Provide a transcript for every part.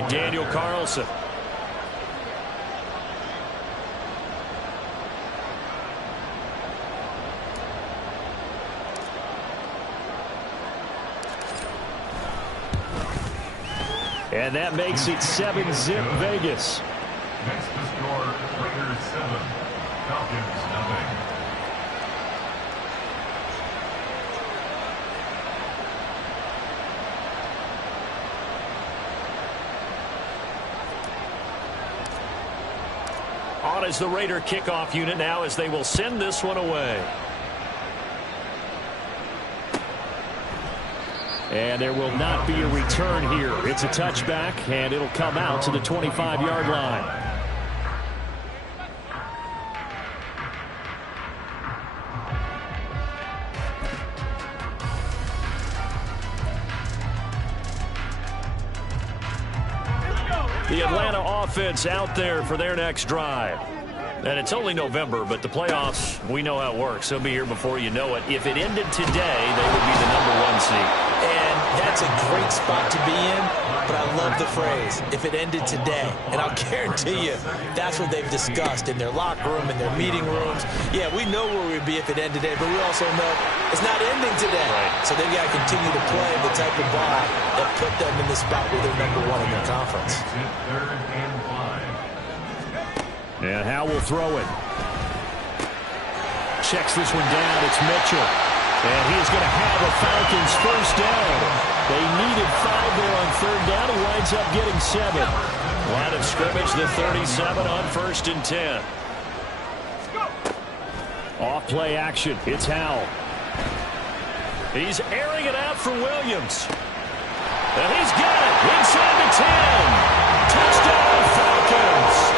point, Daniel Carlson. And that makes it 7-zip Vegas. Next to score, Raiders 7, Falcons nothing. On is the Raider kickoff unit now as they will send this one away. And there will not be a return here. It's a touchback, and it'll come out to the 25-yard line. The Atlanta offense out there for their next drive. And it's only November, but the playoffs, we know how it works. They'll be here before you know it. If it ended today, they would be the #1 seed. And that's a great spot to be in, but I love the phrase, if it ended today. And I'll guarantee you, that's what they've discussed in their locker room, in their meeting rooms. Yeah, we know where we'd be if it ended today, but we also know it's not ending today. Right. So they've got to continue to play the type of ball that put them in the spot where they're #1 in their conference. Third and 5. And Howe will throw it. Checks this one down. It's Mitchell. And he's going to have a Falcons first down. They needed 5 there on third down. He winds up getting 7. Line of scrimmage, the 37 on 1st and 10. Off play action. It's Howe. He's airing it out for Williams. And he's got it. Inside the 10. Touchdown Falcons.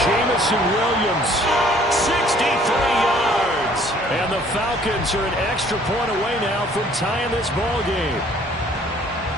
Jamison Williams, 63 yards. And the Falcons are an extra point away now from tying this ball game.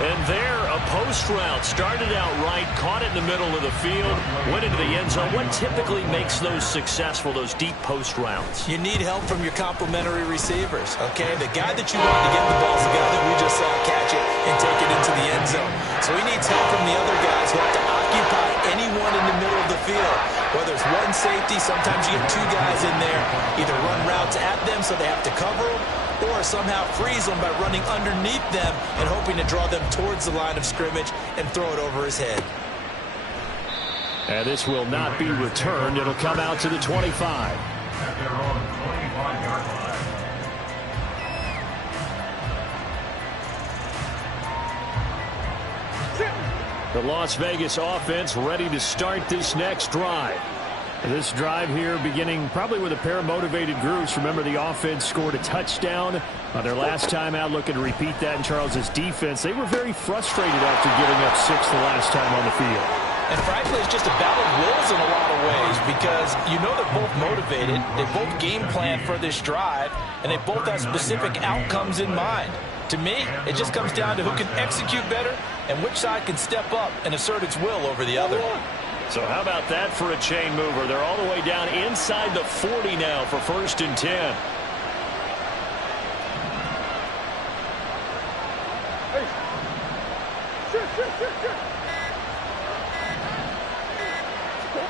And there, a post route started out right, caught it in the middle of the field, went into the end zone. What typically makes those successful, those deep post routes? You need help from your complementary receivers, okay? The guy that you want to get the ball is the guy that we just saw catch it and take it into the end zone. So he needs help from the other guys who have to occupy anyone in the middle of the field. Whether it's one safety, sometimes you get 2 guys in there, either run routes at them so they have to cover them, or somehow freeze them by running underneath them and hoping to draw them towards the line of scrimmage and throw it over his head. And this will not be returned. It'll come out to the 25. At their own 25-yard line. The Las Vegas offense ready to start this next drive. This drive here beginning probably with a pair of motivated groups. Remember, the offense scored a touchdown on their last time out. Looking to repeat that in Charles's defense. They were very frustrated after giving up 6 the last time on the field. And frankly, it's just a battle of wills in a lot of ways because you know they're both motivated. They both game plan for this drive, and they both have specific outcomes in mind. To me, it just comes down to who can execute better and which side can step up and assert its will over the other. So how about that for a chain mover? They're all the way down inside the 40 now for 1st and 10.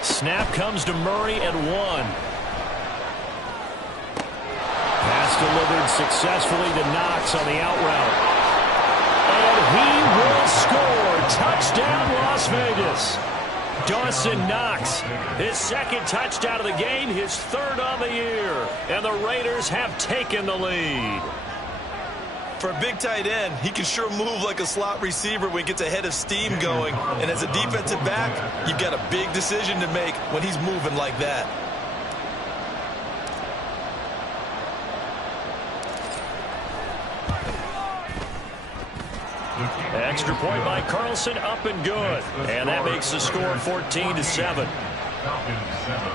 Snap comes to Murray at 1. Pass delivered successfully to Knox on the out route. And he will score. Touchdown, Las Vegas. Dawson Knox, his 2nd touchdown of the game, his 3rd on the year. And the Raiders have taken the lead. For a big tight end, he can sure move like a slot receiver when he gets a head of steam going. And as a defensive back, you've got a big decision to make when he's moving like that. Extra point by Carlson, up and good. And that makes the score 14-7. Falcons 7.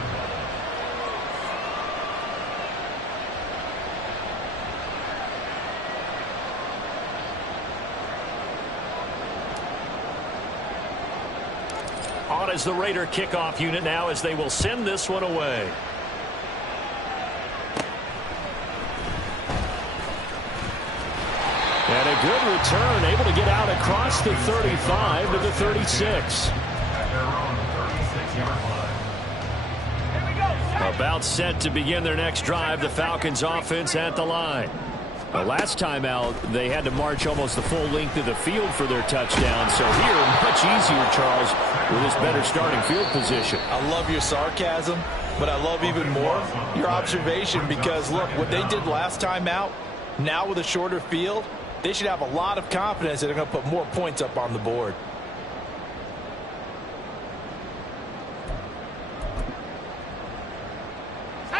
On is the Raider kickoff unit now as they will send this one away. And a a good return, able to get out across the 35 to the 36. At their own 36-yard line. About set to begin their next drive, the Falcons offense at the line. The last time out, they had to march almost the full length of the field for their touchdown. So here, much easier, Charles, with this better starting field position. I love your sarcasm, but I love even more your observation because, look, what they did last time out, now with a shorter field, they should have a lot of confidence that they're going to put more points up on the board.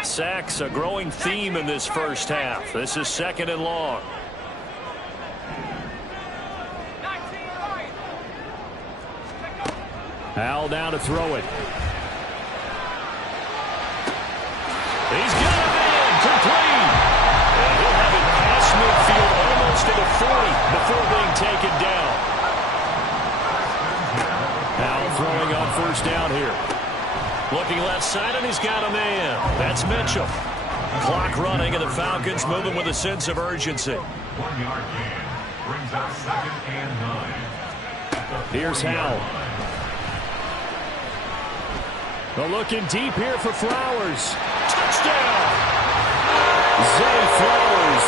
Sacks, a growing theme in this first half. This is 2nd and long. Howell down to throw it. He's got it in, complete. And he'll have it past midfield almost to the 40 before being taken down. Howell throwing on first down here. Looking left side, and he's got a man. That's Mitchell. Clock running, and the Falcons moving with a sense of urgency. 1-yard gain brings up 2nd and 9. Here's Howell. They're looking deep here for Flowers. Touchdown! Zay Flowers,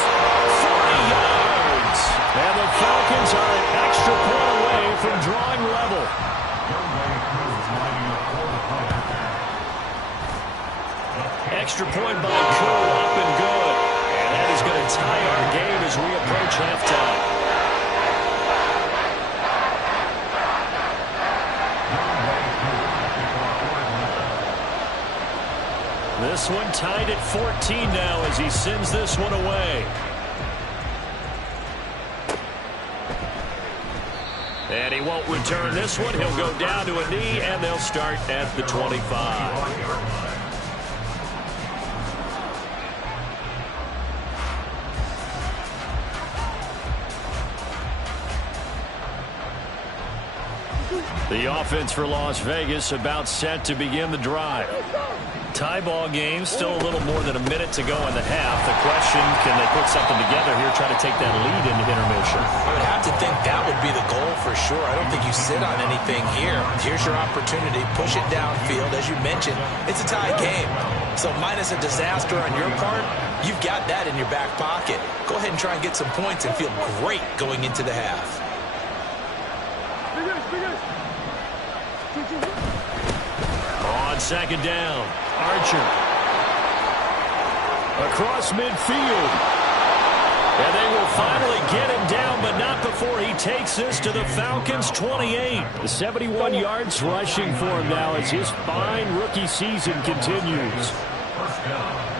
40 yards. And the Falcons are an extra point away from drawing level. Extra point by Koo, up and good. And that is going to tie our game as we approach halftime. This one tied at 14 now as he sends this one away. And he won't return this one. He'll go down to a knee, and they'll start at the 25. The offense for Las Vegas about set to begin the drive. Tie ball game, still a little more than a minute to go in the half. The question, can they put something together here, try to take that lead into intermission? I would have to think that would be the goal for sure. I don't think you sit on anything here. Here's your opportunity. Push it downfield. As you mentioned, it's a tie game. So minus a disaster on your part, you've got that in your back pocket. Go ahead and try and get some points and feel great going into the half. On 2nd down, Archer. Across midfield. And they will finally get him down, but not before he takes this to the Falcons' 28. 71 yards rushing for him now as his fine rookie season continues. First down.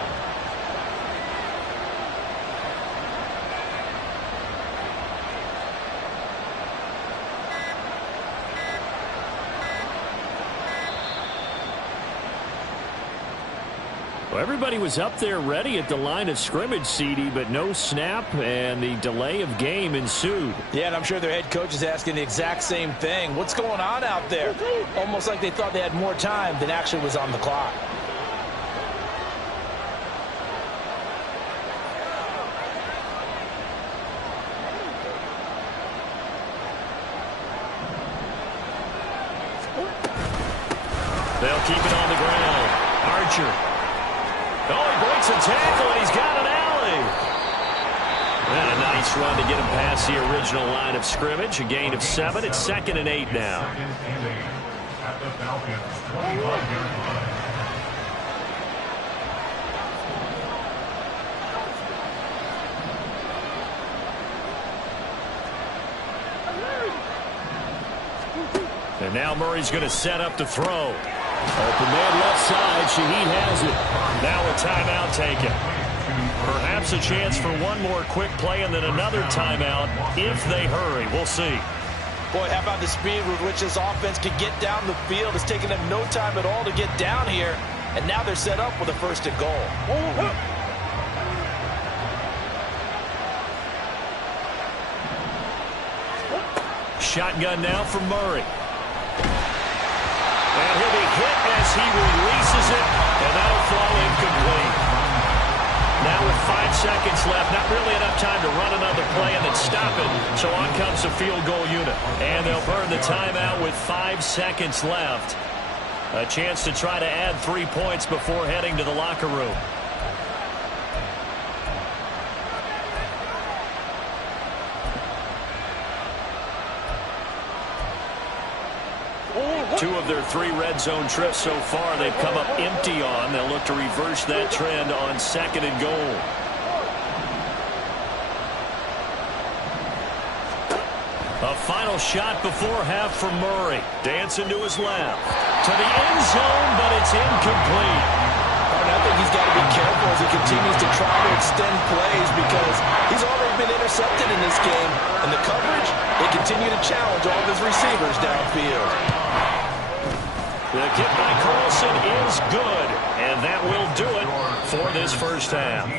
Well, everybody was up there ready at the line of scrimmage, CD, but no snap, and the delay of game ensued. Yeah, and I'm sure their head coach is asking the exact same thing. What's going on out there? Almost like they thought they had more time than actually was on the clock. They'll keep it on the ground. Archer. Oh, he breaks a tackle, and he's got an alley. And a nice run to get him past the original line of scrimmage. A gain of 7. It's 2nd and 8 now. 2nd and 8 at the Falcons' 25-yard line. And now Murray's going to set up to throw. Open man left side. Shaheed has it. Now a timeout taken. Perhaps a chance for one more quick play and then another timeout if they hurry. We'll see. Boy, how about the speed with which this offense can get down the field? It's taken them no time at all to get down here. And now they're set up with a 1st and goal. Shotgun now for Murray. And he'll be hit as he releases it, and that'll fall incomplete. Now with 5 seconds left, not really enough time to run another play and then stop it. So on comes the field goal unit. And they'll burn the timeout with 5 seconds left. A chance to try to add 3 points before heading to the locker room. Two of their 3 red zone trips so far they've come up empty on. They'll look to reverse that trend on 2nd and goal. A final shot before half from Murray. Dancing to his left. To the end zone, but it's incomplete. I think he's got to be careful as he continues to try to extend plays because he's already been intercepted in this game. And the coverage, they continue to challenge all of his receivers downfield. The kick by Carlson is good, and that will do it for this first half.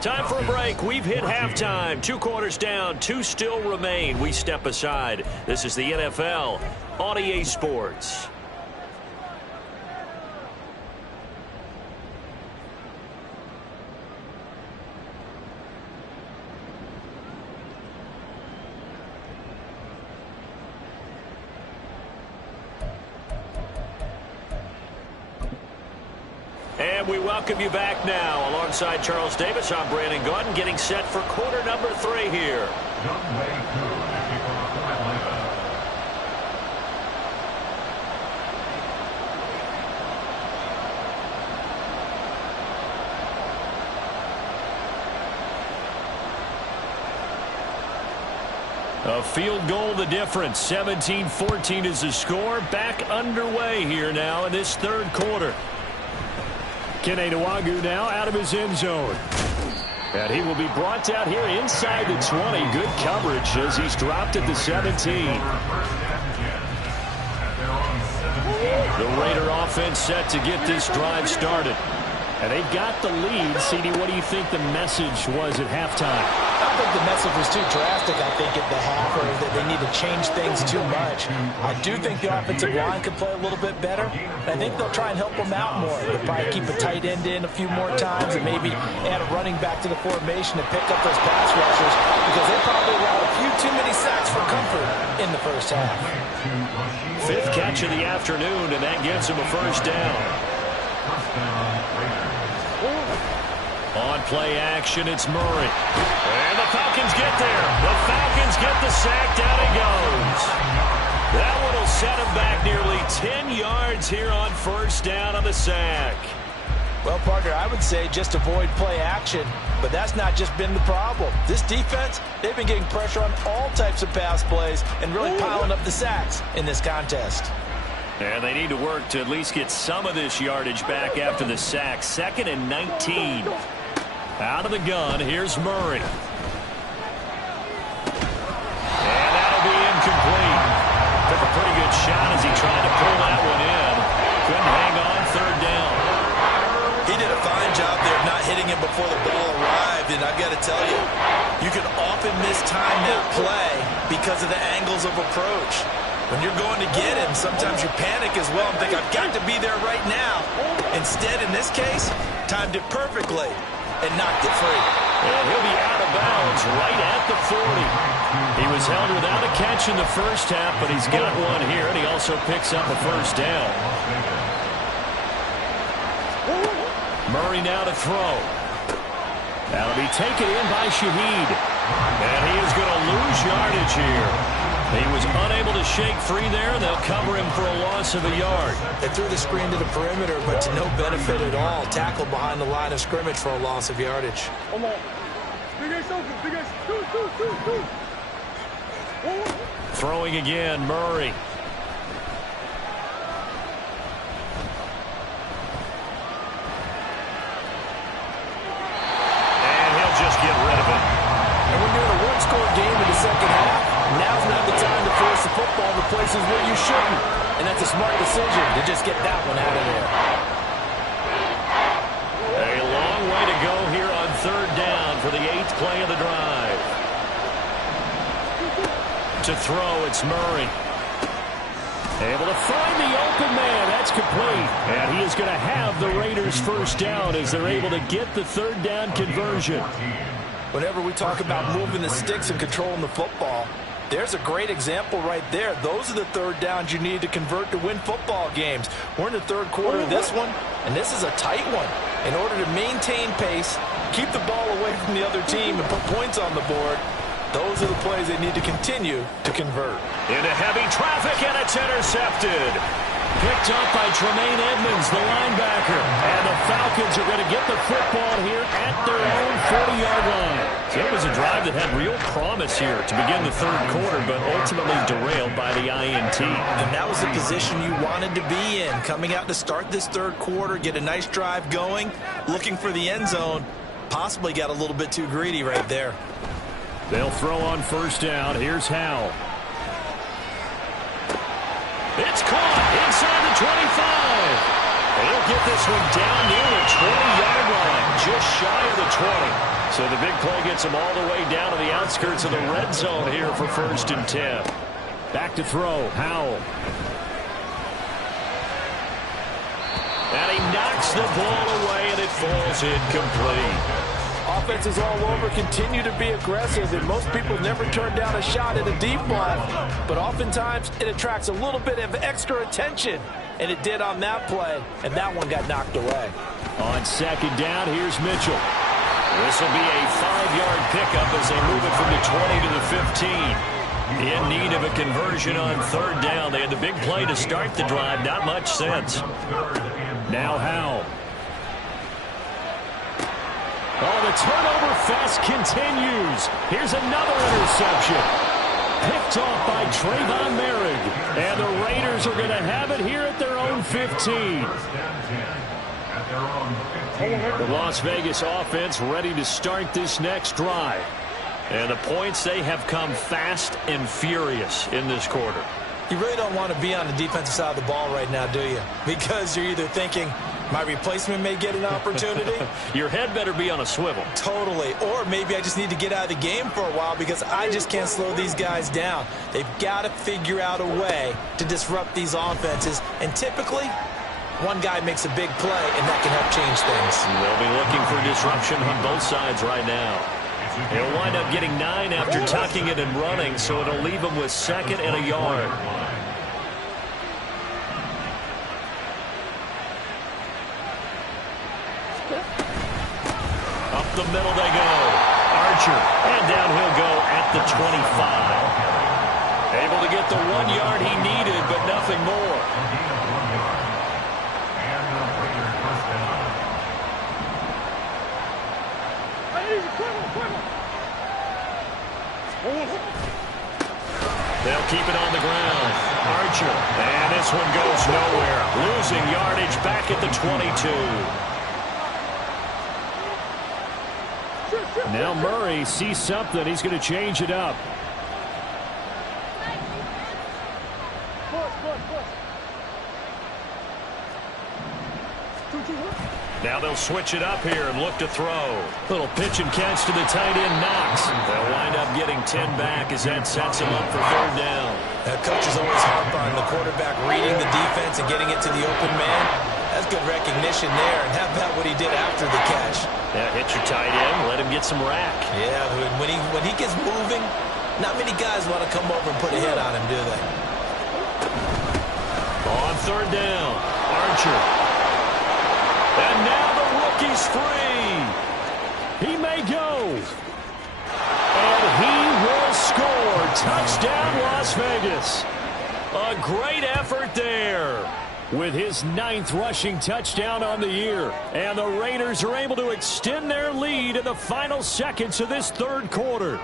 Time for a break. We've hit halftime. 2 quarters down, 2 still remain. We step aside. This is the NFL on EA Sports. And we welcome you back now. Alongside Charles Davis, I'm Brandon Gaudin, getting set for quarter number 3 here. A field goal the difference. 17-14 is the score. Back underway here now in this 3rd quarter. Kene Nwangwu now out of his end zone. And he will be brought out here inside the 20. Good coverage as he's dropped at the 17. The Raider offense set to get this drive started. And they've got the lead. CD, what do you think the message was at halftime? I think the message was too drastic, I think, at the half, or that they need to change things too much. I do think the offensive line could play a little bit better. I think they'll try and help them out more. They'll probably keep a tight end in a few more times and maybe add a running back to the formation to pick up those pass rushers because they probably allowed a few too many sacks for comfort in the first half. 5th catch of the afternoon, and that gives them a first down. On play action, it's Murray. And the Falcons get there. The Falcons get the sack. Down he goes. That one will set him back nearly 10 yards here on first down on the sack. Well, partner, I would say just avoid play action, but that's not just been the problem. This defense, they've been getting pressure on all types of pass plays and really piling up the sacks in this contest. And they need to work to at least get some of this yardage back after the sack. 2nd and 19. Out of the gun, here's Murray. And that'll be incomplete. Took a pretty good shot as he tried to pull that one in. Couldn't hang on 3rd down. He did a fine job there of not hitting him before the ball arrived, and I've got to tell you, you can often mistime that play because of the angles of approach. When you're going to get him, sometimes you panic as well and think, I've got to be there right now. Instead, in this case, timed it perfectly and knocked it free. And he'll be out of bounds right at the 40. He was held without a catch in the first half, but he's got one here, and he also picks up a first down. Murray now to throw. That'll be taken in by Shaheed. And he is going to lose yardage here. He was unable to shake free there. They'll cover him for a loss of a yard. They threw the screen to the perimeter, but to no benefit at all. Tackled behind the line of scrimmage for a loss of yardage. Throwing again, Murray. And he'll just get rid of it. And when you're in a one-score game in the second half, now's not the time to force the football to places where you shouldn't. And that's a smart decision to just get that one out of there. A long way to go here on 3rd down for the 8th play of the drive. To throw, it's Murray. Able to find the open man. That That's complete. And he is going to have the Raiders first down as they're able to get the third down conversion. Whenever we talk about moving the sticks and controlling the football, there's a great example right there. Those are the third downs you need to convert to win football games. We're in the third quarter of this one, and this is a tight one. In order to maintain pace, keep the ball away from the other team, and put points on the board, those are the plays they need to continue to convert. Into heavy traffic, and it's intercepted. Picked up by Tremaine Edmonds, the linebacker. And the Falcons are going to get the football here at their own 40-yard line. So it was a drive that had real promise here to begin the third quarter, but ultimately derailed by the INT. And that was the position you wanted to be in. Coming out to start this third quarter, get a nice drive going, looking for the end zone. Possibly got a little bit too greedy right there. They'll throw on first down. Here's Howell. It's caught inside the 25. They'll get this one down near the 20-yard line, just shy of the 20. So the big play gets them all the way down to the outskirts of the red zone here for 1st and 10. Back to throw, Howell. And he knocks the ball away, and it falls incomplete. Offenses all over continue to be aggressive, and most people never turn down a shot at a deep ball. But oftentimes, it attracts a little bit of extra attention, and it did on that play, and that one got knocked away. On second down, here's Mitchell. This will be a 5-yard pickup as they move it from the 20 to the 15. In need of a conversion on third down. They had the big play to start the drive. Not much sense. Now Howell. Oh, the turnover fest continues. Here's another interception. Picked off by Trayvon Merrick. And the Raiders are going to have it here at their own 15. The Las Vegas offense ready to start this next drive. And the points, they have come fast and furious in this quarter. You really don't want to be on the defensive side of the ball right now, do you? Because you're either thinking, my replacement may get an opportunity. Your head better be on a swivel. Totally. Or maybe I just need to get out of the game for a while because I just can't slow these guys down. They've got to figure out a way to disrupt these offenses. And typically, one guy makes a big play, and that can help change things. They'll be looking for disruption on both sides right now. They'll wind up getting 9 after tucking it and running, so it'll leave them with 2nd and a yard. Up the middle they go. Archer, and down he'll go at the 25. Able to get the 1 yard he needed, but nothing more. They'll keep it on the ground. Archer, and this one goes nowhere. Losing yardage back at the 22. Now Murray sees something. He's going to change it up. Now they'll switch it up here and look to throw. Little pitch and catch to the tight end, Knox. They'll wind up getting 10 back as that sets them up for third down. Coaches always harp on the quarterback reading the defense and getting it to the open man. That's good recognition there. And how about what he did after the catch? Yeah, hit your tight end, let him get some rack. Yeah, when he gets moving, not many guys want to come over and put a hit on him, do they? On third down, Archer. And now the rookie's free. He may go. And he will score. Touchdown, Las Vegas. A great effort there with his 9th rushing touchdown on the year. And the Raiders are able to extend their lead in the final seconds of this third quarter.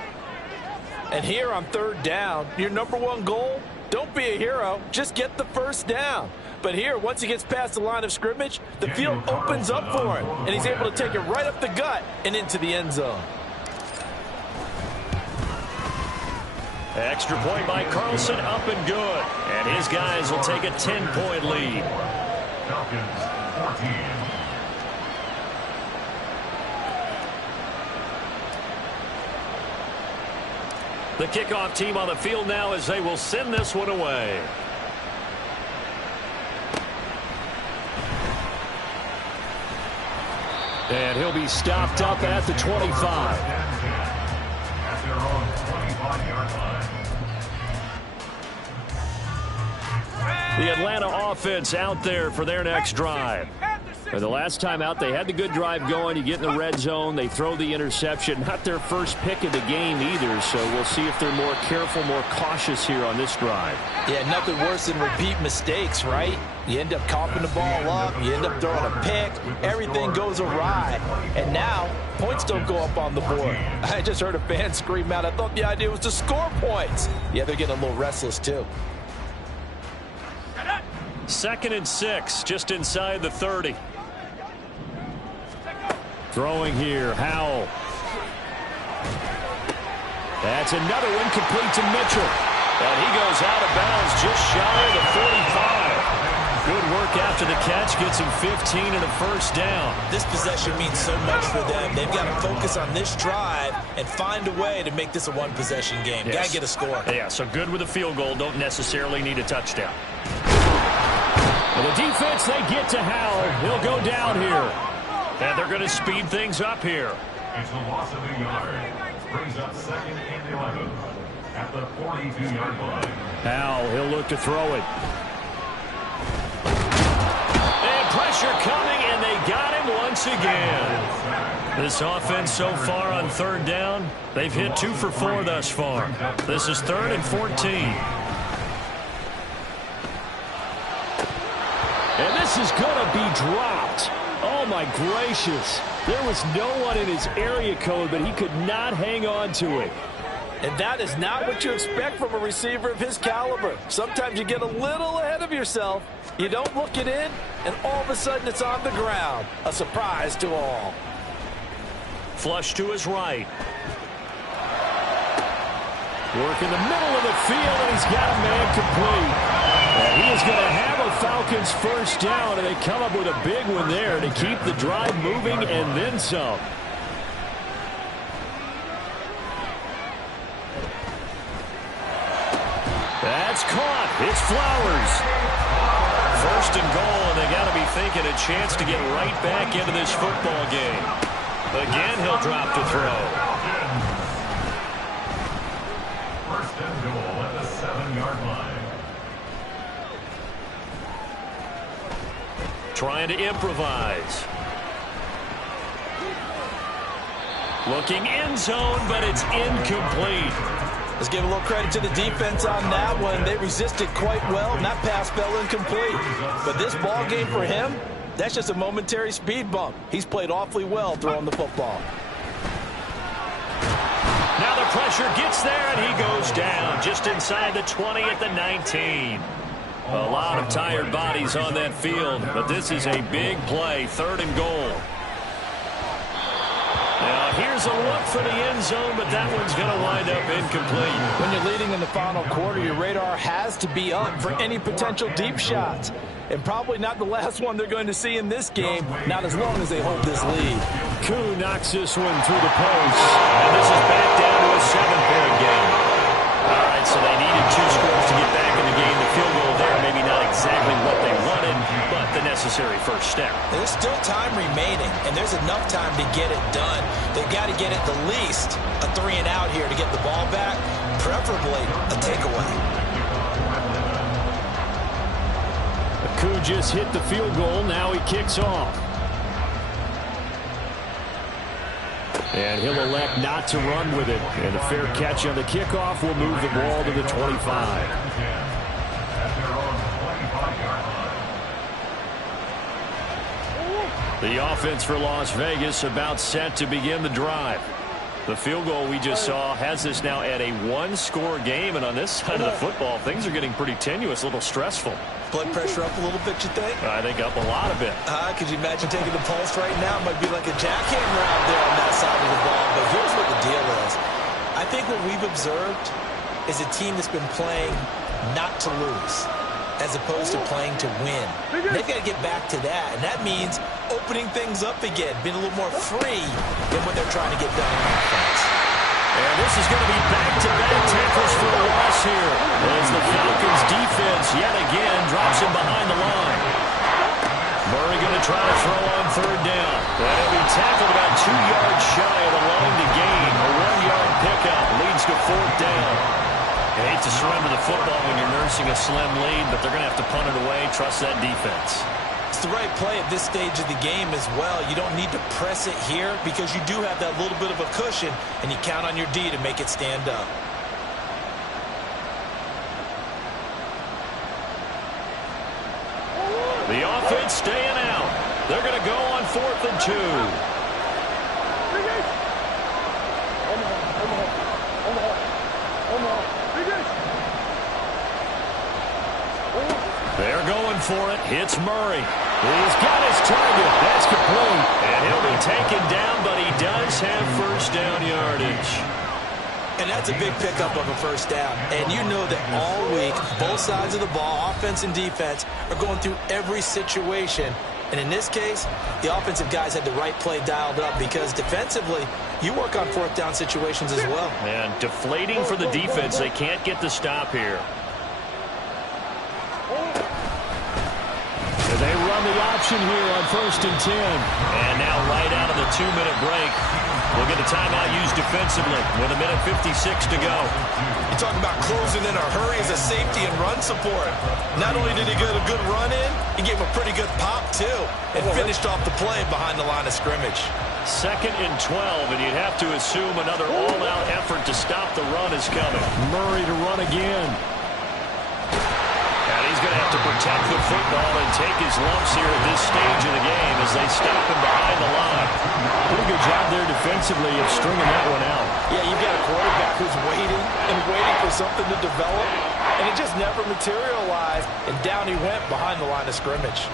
And here on third down, your #1 goal, don't be a hero. Just get the first down. But here, once he gets past the line of scrimmage, the field opens up for him, and he's able to take it right up the gut and into the end zone. Extra point by Carlson, up and good. And his guys will take a 10-point lead. Falcons 14. The kickoff team on the field now as they will send this one away. And he'll be stopped up at the 25. At their own 25-yard line. The Atlanta offense out there for their next drive. The last time out, they had the good drive going. You get in the red zone, they throw the interception. Not their first pick of the game either, so we'll see if they're more careful, more cautious here on this drive. Yeah, nothing worse than repeat mistakes, right? You end up coughing the ball up, you end up throwing a pick, everything goes awry. And now, points don't go up on the board. I just heard a fan scream out, I thought the idea was to score points. Yeah, they're getting a little restless too. 2nd and 6, just inside the 30. Throwing here, Howell. That's another one complete to Mitchell. And he goes out of bounds just shy of the 45. Good work after the catch, gets him 15 and a first down. This possession means so much for them. They've got to focus on this drive and find a way to make this a one-possession game. Yes. Got to get a score. Yeah, so good with a field goal, don't necessarily need a touchdown. And the defense, they get to Howell. He'll go down here. And they're going to speed things up here. It's a loss of a yard. Brings up 2nd and 11 at the 42-yard line. Howell, he'll look to throw it. And pressure coming, and they got him once again. This offense so far on 3rd down, they've hit 2 for 4 thus far. This is 3rd and 14. And this is going to be dropped. Oh, my gracious. There was no one in his area code, but he could not hang on to it. And that is not what you expect from a receiver of his caliber. Sometimes you get a little ahead of yourself. You don't look it in, and all of a sudden it's on the ground. A surprise to all. Flush to his right. Work in the middle of the field, and he's got a man complete. And he is going to have a Falcons first down, and they come up with a big one there to keep the drive moving and then some. That's caught. It's Flowers. 1st and goal, and they got to be thinking a chance to get right back into this football game. Again, he'll drop to throw. 1st and goal at the 7-yard line. Trying to improvise. Looking end zone, but it's incomplete. Let's give a little credit to the defense on that one. They resisted quite well, and that pass fell incomplete. But this ball game for him, that's just a momentary speed bump. He's played awfully well throwing the football. Now the pressure gets there, and he goes down just inside the 20 at the 19. A lot of tired bodies on that field, but this is a big play, 3rd and goal. Now here's a look for the end zone, but that one's going to wind up incomplete. When you're leading in the final quarter, your radar has to be up for any potential deep shots. And probably not the last one they're going to see in this game, not as long as they hold this lead. Koo knocks this one through the post, and this is back down to a 7-point game. All right, so they needed 2 scores to get back in the game. The field goal there, maybe not exactly what they wanted, but the necessary first step. There's still time remaining, and there's enough time to get it done. They've got to get at the least a 3-and-out here to get the ball back, preferably a takeaway. Koo just hit the field goal. Now he kicks off. And he'll elect not to run with it. And a fair catch on the kickoff will move the ball to the 25. The offense for Las Vegas about set to begin the drive. The field goal we just saw has this now at a 1-score game. And on this side of the football, things are getting pretty tenuous, a little stressful. Blood pressure up a little bit, you think? I think up a lot of it. Could you imagine taking the pulse right now? It might be like a jackhammer out there on that side of the ball. But here's what the deal is. I think what we've observed is a team that's been playing not to lose as opposed to playing to win. They've got to get back to that, and that means opening things up again, being a little more free than what they're trying to get done on offense. And this is going to be back-to-back tackles for a loss here as the Falcons defense yet again drops him behind the line. Murray going to try to throw on third down. And he'll be tackled about 2 yards shy of the line to gain. A 1-yard pickup leads to fourth down. You hate to surrender the football when you're nursing a slim lead, but they're going to have to punt it away. Trust that defense. It's the right play at this stage of the game as well. You don't need to press it here because you do have that little bit of a cushion, and you count on your D to make it stand up. The offense staying out. They're going to go on 4th and 2. They're going for it. Hits Murray. He's got his target. That's complete. And he'll be taken down, but he does have first down yardage. And that's a big pickup of a first down. And you know that all week, both sides of the ball, offense and defense, are going through every situation. And in this case, the offensive guys had the right play dialed up because defensively, you work on fourth down situations as well. And deflating for the defense. They can't get the stop here. They run the option here on 1st and 10. And now right out of the 2-minute break, we'll get a timeout used defensively with 1:56 to go. You talk about closing in a hurry as a safety and run support. Not only did he get a good run in, he gave him a pretty good pop too and finished off the play behind the line of scrimmage. 2nd and 12, and you'd have to assume another all-out effort to stop the run is coming. Murray to run again. And he's going to have to protect the football and take his lumps here at this stage of the game as they stop him behind the line. Pretty good job there defensively of stringing that one out. Yeah, you've got a quarterback who's waiting and waiting for something to develop, and it just never materialized, and down he went behind the line of scrimmage.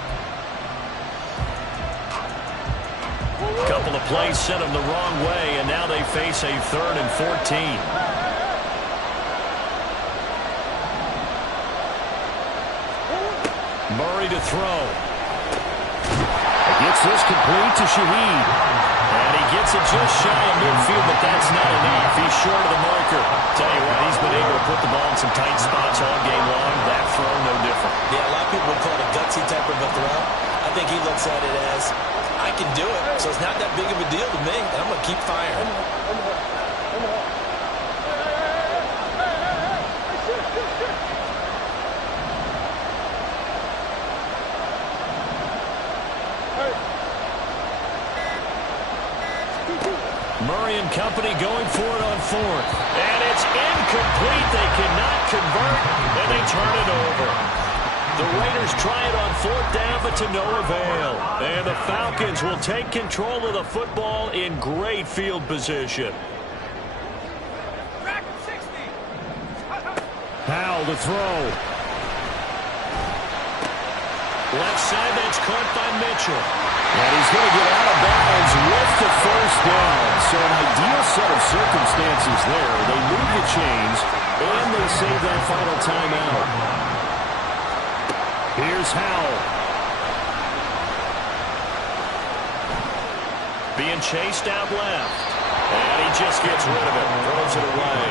A couple of plays sent him the wrong way, and now they face a 3rd and 14. Murray to throw. He gets this complete to Shaheed. And he gets it just shy of midfield, but that's not enough. He's short of the marker. Tell you what, he's been able to put the ball in some tight spots all game long. That throw, no different. Yeah, a lot of people would call it a gutsy type of a throw. I think he looks at it as, I can do it, so it's not that big of a deal to me, and I'm going to keep firing. Murray and company going for it on 4th. And it's incomplete. They cannot convert, and they turn it over. The Raiders try it on 4th down, but to no avail. And the Falcons will take control of the football in great field position. Powell to throw. Left side, that's caught by Mitchell. And he's going to get out of bounds with the first down. So an ideal set of circumstances there. They move the chains, and they save that final timeout. Here's Howell. Being chased out left. And he just gets rid of it. Throws it away.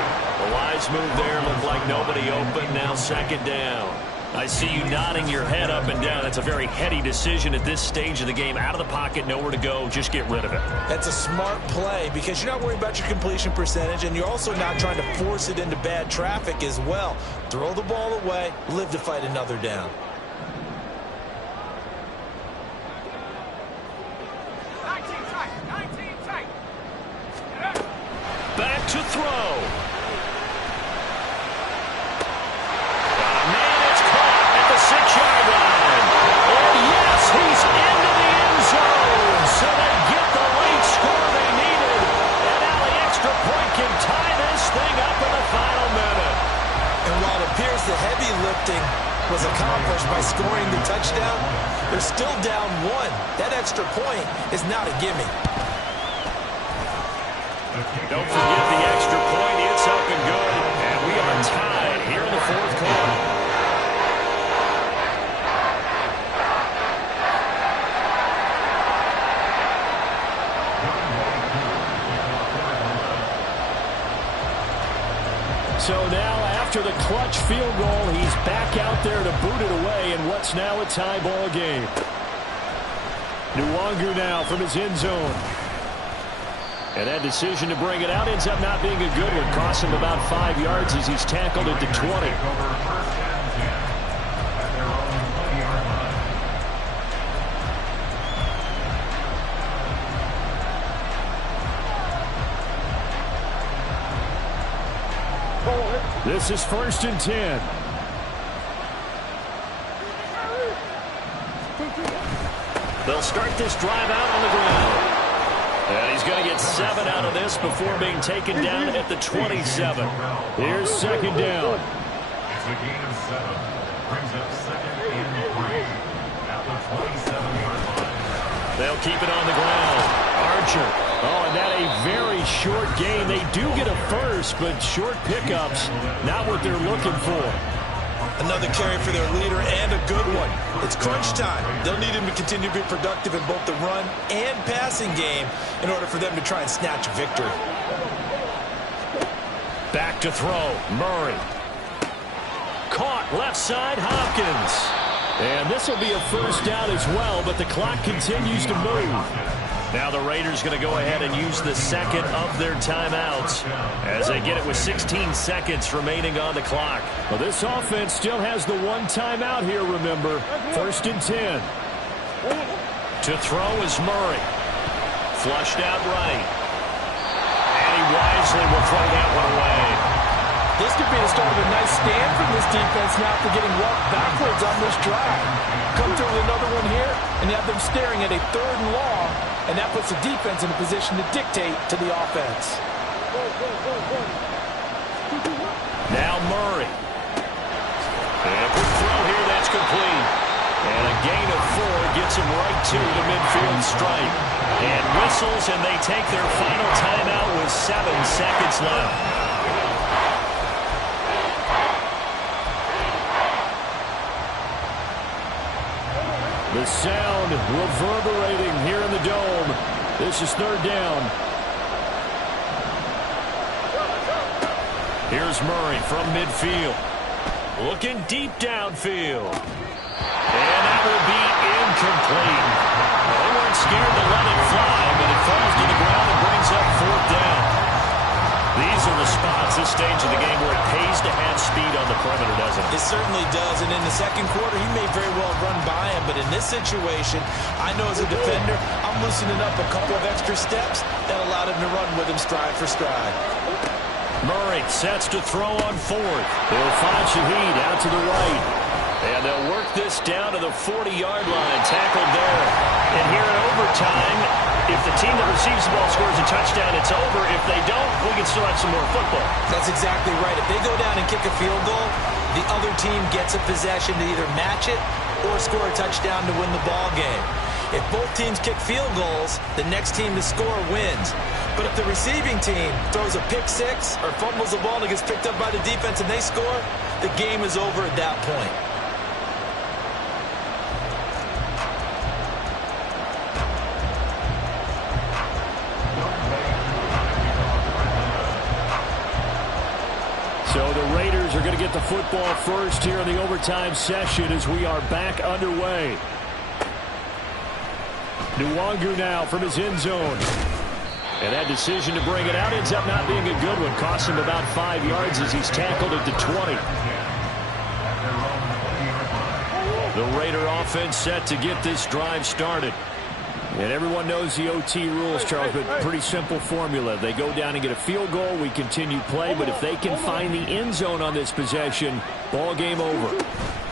The wise move there. Looked like nobody open. Now 2nd down. I see you nodding your head up and down. That's a very heady decision at this stage of the game. Out of the pocket, nowhere to go. Just get rid of it. That's a smart play because you're not worried about your completion percentage, and you're also not trying to force it into bad traffic as well. Throw the ball away, live to fight another down. Back to throw. The heavy lifting was accomplished by scoring the touchdown. They're still down 1. That extra point is not a gimme. Don't forget the extra point. It's up and good. And we are tied here in the 4th quarter. So now, after the clutch field goal, he's back out there to boot it away in what's now a tie ball game. Nwangu now from his end zone. And that decision to bring it out ends up not being a good one. Costs him about 5 yards as he's tackled at the 20. This is 1st and 10. They'll start this drive out on the ground. And he's going to get 7 out of this before being taken down at the 27. Here's 2nd down. It's a gain of 7. Brings up 2nd and 3 at the 27-yard line. They'll keep it on the ground. Archer. Oh, and that a very short gain. They do get a first, but short pickups, not what they're looking for. Another carry for their leader and a good one. It's crunch time. They'll need him to continue to be productive in both the run and passing game in order for them to try and snatch a victory. Back to throw. Murray. Caught left side. Hopkins. And this will be a first down as well, but the clock continues to move. Now the Raiders going to go ahead and use the second of their timeouts as they get it with 16 seconds remaining on the clock. Well, this offense still has the one timeout here, remember. 1st and 10. To throw is Murray. Flushed out right. And he wisely will throw that one away. This could be the start of a nice stand from this defense now after getting walked backwards on this drive. Come through with another one here, and you have them staring at a 3rd and long, and that puts the defense in a position to dictate to the offense. Now Murray. And a quick throw here, that's complete. And a gain of 4 gets him right to the midfield stripe. And whistles, and they take their final timeout with 7 seconds left. The sound reverberating here in the dome. This is 3rd down. Here's Murray from midfield. Looking deep downfield. And that will be incomplete. Well, they weren't scared to let it fly, but it falls to the ground and brings up 4th down. These are the spots, this stage of the game, where it pays to have speed on the perimeter, doesn't it? It certainly does, and in the second quarter, he may very well run by him, but in this situation, I know as a defender, I'm loosening up a couple of extra steps that allowed him to run with him stride for stride. Murray sets to throw on 4th. They'll find Shaheed out to the right. And they'll work this down to the 40-yard line, tackled there. And here in overtime, if the team that receives the ball scores a touchdown, it's over. If they don't, we can still have some more football. That's exactly right. If they go down and kick a field goal, the other team gets a possession to either match it or score a touchdown to win the ball game. If both teams kick field goals, the next team to score wins. But if the receiving team throws a pick 6 or fumbles the ball and it gets picked up by the defense and they score, the game is over at that point. So the Raiders are going to get the football first here in the overtime session as we are back underway. Nwangu now from his end zone. And that decision to bring it out ends up not being a good one. Costs him about 5 yards as he's tackled at the 20. The Raider offense set to get this drive started. And everyone knows the OT rules, Charles, but pretty simple formula. They go down and get a field goal, we continue play, but if they can find the end zone on this possession, ball game over.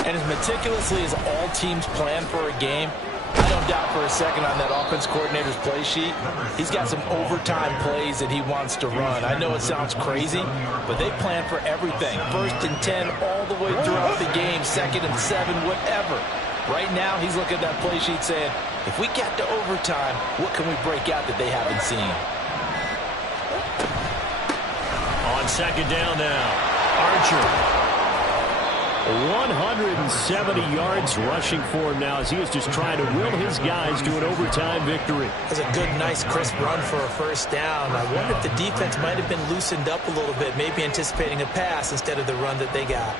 And as meticulously as all teams plan for a game, I don't doubt for a second on that offense coordinator's play sheet, he's got some overtime plays that he wants to run. I know it sounds crazy, but they plan for everything. 1st and 10 all the way throughout the game, 2nd and 7, whatever. Right now, he's looking at that play sheet saying, if we get to overtime, what can we break out that they haven't seen? On 2nd down now, Archer. 170 yards rushing for him now as he is just trying to will his guys to an overtime victory. That's a good, nice, crisp run for a 1st down. I wonder if the defense might have been loosened up a little bit, maybe anticipating a pass instead of the run that they got.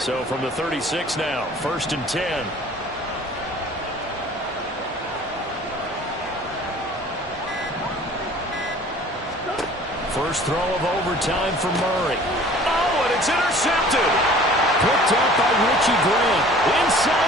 So from the 36 now, 1st and 10. First throw of overtime for Murray. Oh, and it's intercepted. Picked up by Richie Grant. Inside.